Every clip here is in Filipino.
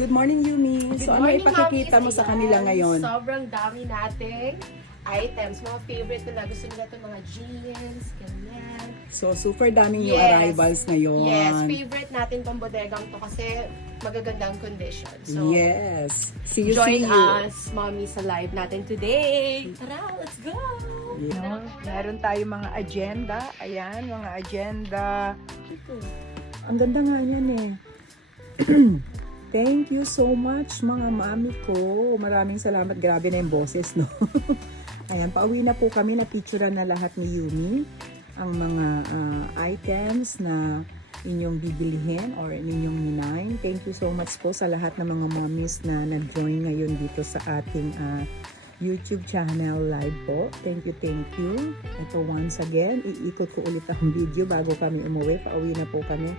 Good morning, Yumi. So, ano ipakikita mo sa kanila ngayon? Sobrang dami nating items. Mga favorite nila. Gusto nila itong mga jeans, ganyan. So, super daming yung arrivals ngayon. Yes, favorite natin tong bodegang to kasi magagandang condition. So, yes. See you, join see you. us, Mommy, sa live natin today. Tara, let's go! Yeah. Meron tayong mga agenda. Ayan, mga agenda. Ang ganda nga yan eh. Thank you so much mga mami ko. Maraming salamat. Grabe na yung boses, no? Ayan, pauwi na po kami. Na-picturean na lahat ni Yumi ang mga items na inyong bibilihin or inyong ninain. Thank you so much po sa lahat ng mga mommies na nag-join ngayon dito sa ating YouTube channel live po. Thank you, thank you. Ito once again, iikot ko ulit ang video bago kami umuwi. Pauwi na po kami.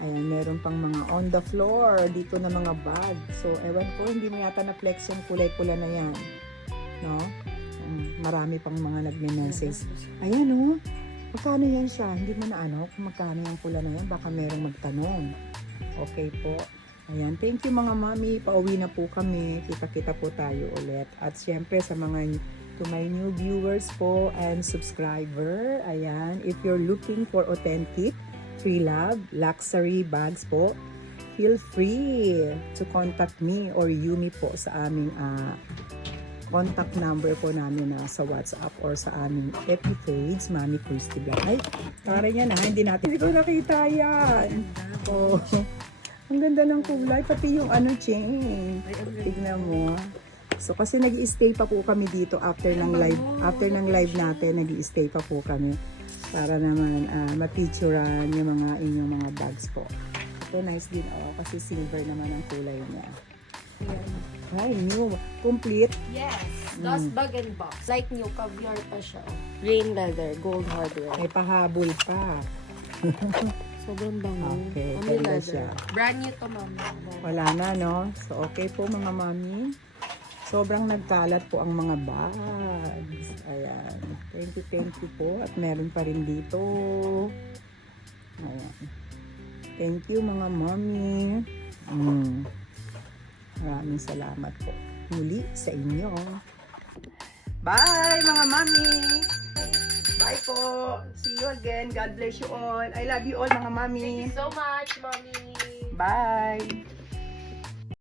Ayan, meron pang mga on the floor dito na mga bag. So, ewan ko, hindi mo yata na-flex yung kulay-pula na yan. No? Marami pang mga nagme-message. Ayan, oh. Magkano yan siya? Hindi mo na ano kung magkano yung pula na yan. Baka merong magtanong. Okay po. Ayan. Thank you mga mami. Pauwi na po kami. Kita-kita po tayo ulit. At syempre sa mga to my new viewers po and subscriber. Ayan. If you're looking for authentic, pre-love, luxury bags po, feel free to contact me or Yumi po sa aming contact number po namin na sa WhatsApp or sa aming FB page, Mami Christy Vlog. Ay, taray yan hindi ko nakita yan. Oh, ang ganda ng kulay, pati yung chain. Tignan mo. So, kasi nag-i-stay pa po kami dito after ng live natin, nag-i-stay pa po kami para naman mapicturean yung inyong mga bags po. Ito nice din kasi silver naman ang kulay niya. Ayan. Ay, new. Complete. Yes. Dust bag and box. Like new, caviar pa siya. Green leather, gold hardware. May pahabol pa. Sobrang bango. Okay, Mami ganda leather. siya. Brand new to, Mami. Wala na, no? So, okay po mga mami. Sobrang nagkalat po ang mga bags. Ayan. Thank you po. At meron pa rin dito. Ayan. Thank you mga mami. Maraming salamat po muli sa inyo. Bye mga mami! Bye po! See you again. God bless you all. I love you all mga mami. Thank you so much, Mommy. Bye!